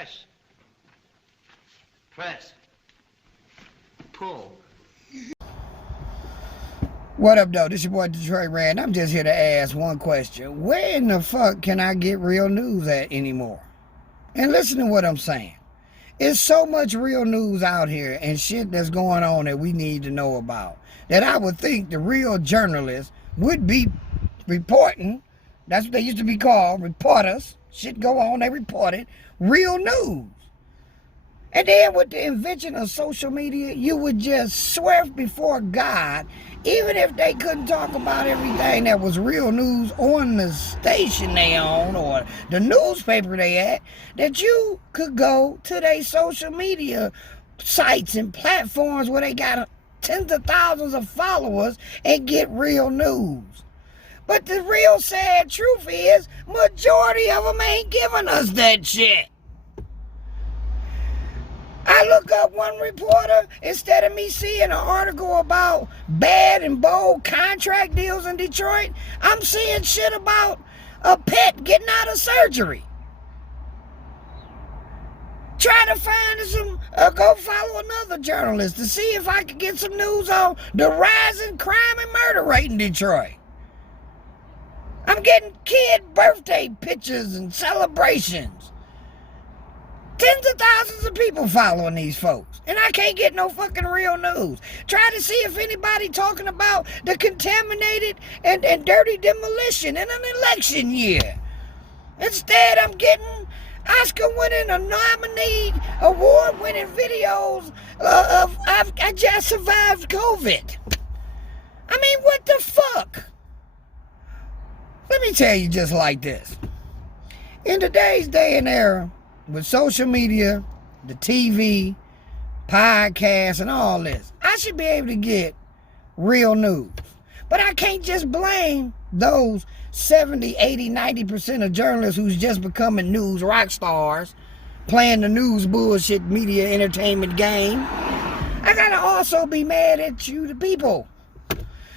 Press. Press. Pull. What up, though? This your boy Detroit Rand. I'm just here to ask one question. Where in the fuck can I get real news at anymore? And listen to what I'm saying. It's so much real news out here and shit that's going on that we need to know about that I would think the real journalists would be reporting. That's what they used to be called, reporters. Shit go on, they report it. Real news. And then with the invention of social media, you would just swear before God, even if they couldn't talk about everything that was real news on the station they own or the newspaper they at, that you could go to their social media sites and platforms where they got tens of thousands of followers and get real news. But the real sad truth is, majority of them ain't giving us that shit. I look up one reporter, instead of me seeing an article about bad and bold contract deals in Detroit, I'm seeing shit about a pet getting out of surgery. Trying to find some, go follow another journalist to see if I could get some news on the rising crime and murder rate in Detroit. I'm getting kid birthday pictures and celebrations. Tens of thousands of people following these folks. And I can't get no fucking real news. Try to see if anybody talking about the contaminated and dirty demolition in an election year. Instead, I'm getting Oscar-winning, award-winning videos of I just survived COVID. I mean, what the fuck? Let me tell you just like this. In today's day and era, with social media, the TV, podcasts, and all this, I should be able to get real news. But I can't just blame those 70, 80, 90% of journalists who's just becoming news rock stars, playing the news bullshit media entertainment game. I gotta also be mad at you, the people.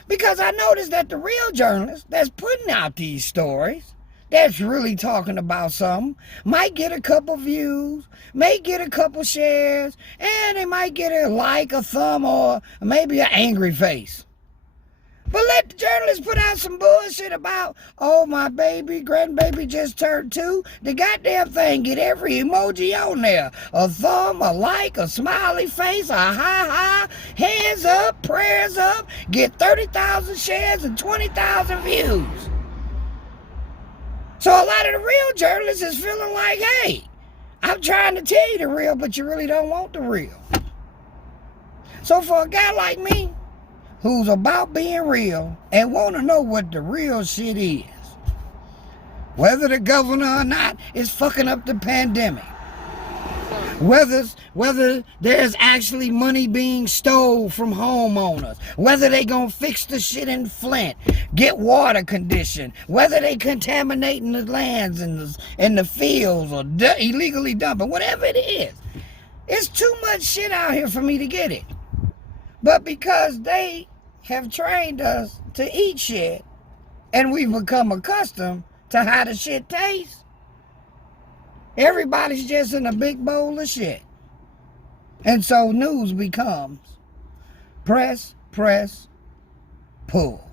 Because I noticed that the real journalists that's putting out these stories, that's really talking about something, might get a couple views, may get a couple shares, and they might get a like, a thumb, or maybe an angry face. But let the journalists put out some bullshit about, oh, my baby, grandbaby just turned 2. The goddamn thing get every emoji on there. A thumb, a like, a smiley face, a ha-ha, hands up, prayers up, get 30,000 shares and 20,000 views. So a lot of the real journalists is feeling like, hey, I'm trying to tell you the real, but you really don't want the real. So for a guy like me, who's about being real and want to know what the real shit is, whether the governor or not is fucking up the pandemic, whether there's actually money being stole from homeowners, whether they gonna fix the shit in Flint, get water conditioned, whether they contaminating the lands and the fields or illegally dumping, whatever it is. It's too much shit out here for me to get it. But because they have trained us to eat shit and we've become accustomed to how the shit tastes, everybody's just in a big bowl of shit. And so news becomes press, pull.